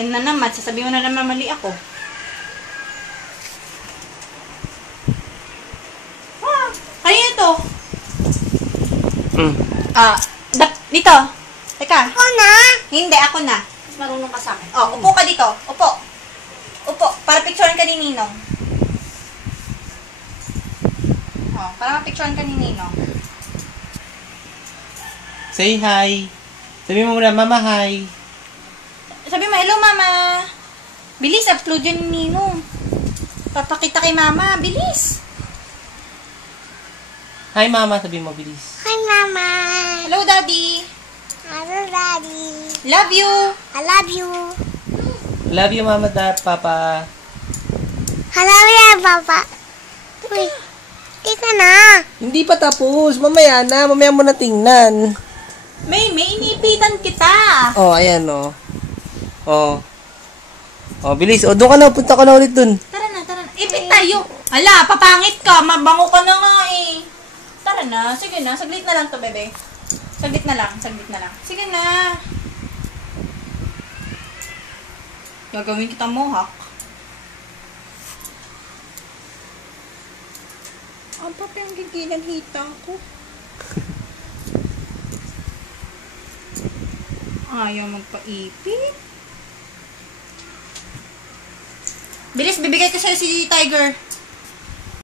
Yan na naman, sasabihin mo na naman mali ako. Kanina to? Dito. Teka. Ako na. Hindi, ako na. Mas marunong ka sa akin. Oh, upo ka dito. Upo. Upo. Para picturean ka ni Ninong. Oh, para mapicturean ka ni Ninong. Say hi. Sabi mo muna, Mama, hi. Sabi mo, hello, Mama. Bilis, upload yun ni Ninong. Papakita kay Mama. Bilis. Hi, Mama. Sabi mo, bilis. Hi, Mama. Hello, Daddy. Hello, Daddy. Love you. I love you. Love you, Mama, Dad, Papa. I love you, Papa. Uy, di ka na. Hindi pa tapos. Mamaya na. Mamaya mo na tingnan. May inipitan kita. Oh, ayan, oh. Oh. Oh, bilis. Oh, doon ka na. Punta ka na ulit dun. Tara na, tara na. Ipit tayo. Ala, papangit ka. Mabango ka na nga eh. Tara na. Sige na. Saglit na lang to, bebe. Saglit na lang. Saglit na lang. Sige na. Gagawin kita mohawk. Ang papi ang gigilan hita ko. Ayaw magpaipit. Bilis, bibigay ko sa'yo si Tiger.